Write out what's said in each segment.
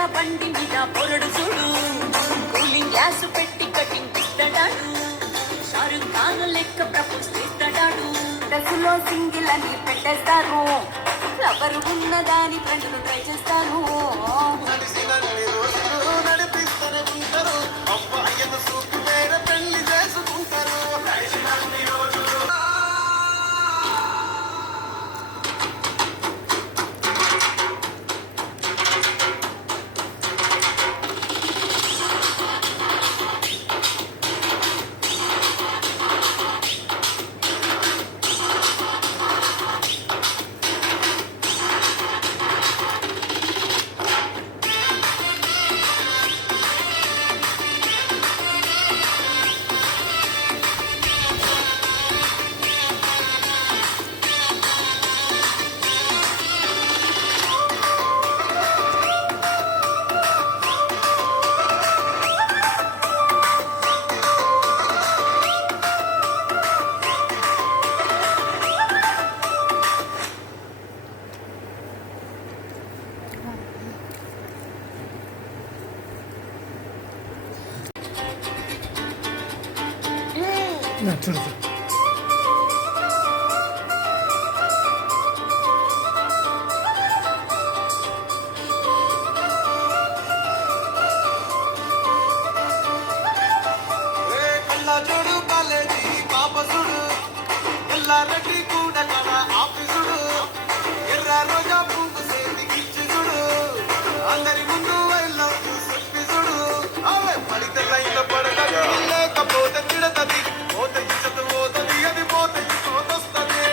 Honda బండి మీద పొరడు చూడు, కూలింగ్ గ్లాసు పెట్టి కటింగ్ ఇస్తాడాడు, షారుఖ్ ఖాన్ లెక్క ప్రపోజ్ చేస్తాడాడు. డ్రెస్సులో సింగిల్ అని పెట్టేస్తారు, ఫ్లవర్ ఉన్నదాని ఫ్రెండ్ను ట్రై చేస్తాను. చూడు చూడు కాలేజీ పాపసుడు ఎల్లారెడ్డి కూడా కళ ఆఫీసుడు ఎర్ర రోజా పువ్వు సేతికిచ్చి చూడు అందరి ముందు వెళ్ళవు చెప్పిసుడు అవే పడితే లైన్లో పడగదు లేకపోతే తిడతది పోతే ఇచ్చదు పోతుంది అది పోతే పోతొస్తుంది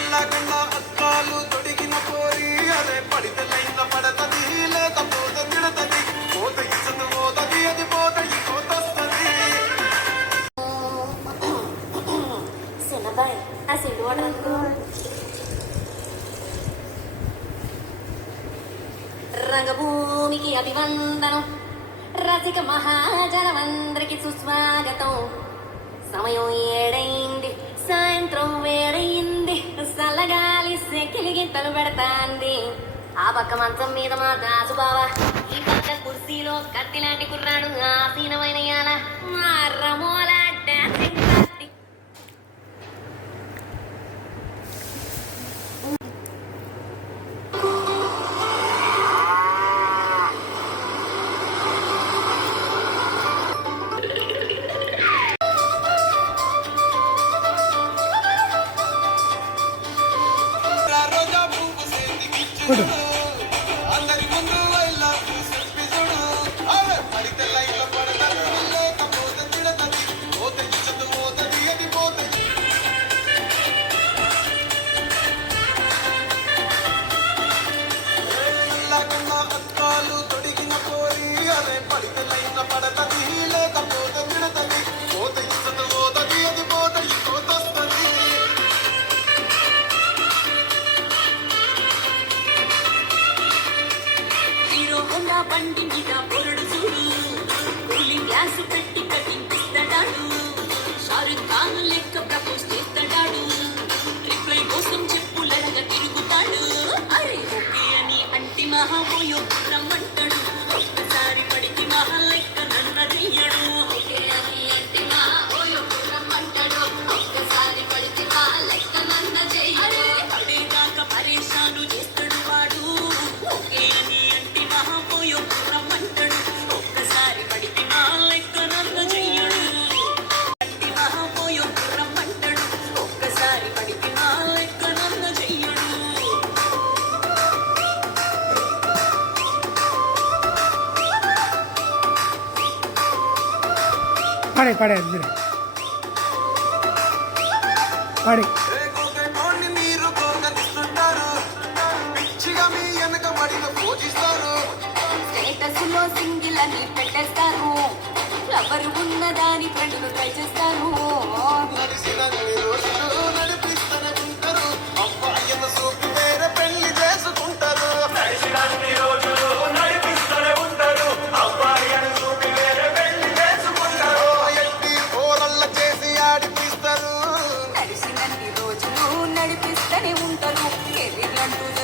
ఇలాగన్నా అక్కాలు తొడిగిన పోరి అదే పడితే లైన్లో పడతది లేకపోతే తిడతది పోతే ఇచ్చదు పోతుంది అది పోతే పోతొస్తుంది. సినబాయ్ ఆ సిండు వాడకు రంగభూమికి అభివందనం, రసిక మహాజనమందరికి సుస్వాగతం. సమయం 7 సాయంత్రం వేడయింది, చల్లగాలి సెకిలి గింతలు పెడతాంది. ఆ పక్క మంచం మీద మా దాసు బావ, ఈ పక్క కుర్సీలో కత్తిలాంటి కుర్రాడు ఆసీనమైన యాల మా రమోల డాన్సింగ్ పార్టీ. అందరి ముందు వెళ్ళాలి చెప్పిసుడు అవే పడితే లైన్లో పడతది లేకపోతే తిడతది పోతే ఇచ్చదు పోతుంది అది పోతే ఇలాగన్నా అక్కాలు తొడిగిన పోరి అదే పడితే లైన్లో పడతది లేకపోతే తిడతది పోతే ఇచ్చదు పోతుంది అది పోతే పోతొస్తుంది. హోండా బండి మీద పొరడు చూడు, కూలింగ్ గ్లాసు పెట్టి కటింగ్ ఇస్తాడాడు, షారుఖ్ ఖాన్ లెక్క ప్రపోజ్ చేస్తాడాడు, ట్రిపుల్ కోసం చెప్పులరగా తిరుగుతాడు. అరే ఓకే అని అంటి మహాపోయో రమ్మంటాడు, ఒక్కసారి పడికి మహా లెక్క నన్న చెయ్యడు. ఓకే అని అంటి మహాపోయో రమ్మంటాడు, ఒక్కసారి పడికి మహా లెక్క నన్న చెయ్యడు. పడేదాకా పరేషాను చేస్తాడు వాడు. ఓకే అని మహాపోయో రమ్మంటాడు, ఒక్కసారి పడితే మా లెక్క నన్న చెయ్యడు. అట్టి మహాపోయో రమ్మంటాడు, ఒక్కసారి పడితే మా లెక్క నన్న చెయ్యడు. పడే పడే పడే మీరు పోగనిస్తుంటారు, పిచ్చిగా మీ వెనక పడిన పూజిస్తారు. స్టేటస్లో సింగిల్ అని పెట్టేస్తారు, ఫ్లవర్ ఉన్నదాని ఫ్రెండ్ను ట్రై చేస్తారు. నడిసినన్ని రోజులు నడిపిస్తూనే ఉంటారు, అబ్బాయిల సూపి వేరే పెళ్లి చేసుకుంటారు. నడిసినన్ని రోజులు నడిపిస్తూనే ఉంటారు, అబ్బాయిల సూపి వేరే పెళ్లి చేసుకుంటారు. ఎట్టి పోరల్ల చేసి ఆడిపిస్తారు, నడిసినన్ని రోజులు నడిపి బిజీగానే ఉంటారు కెరీర్లంటూ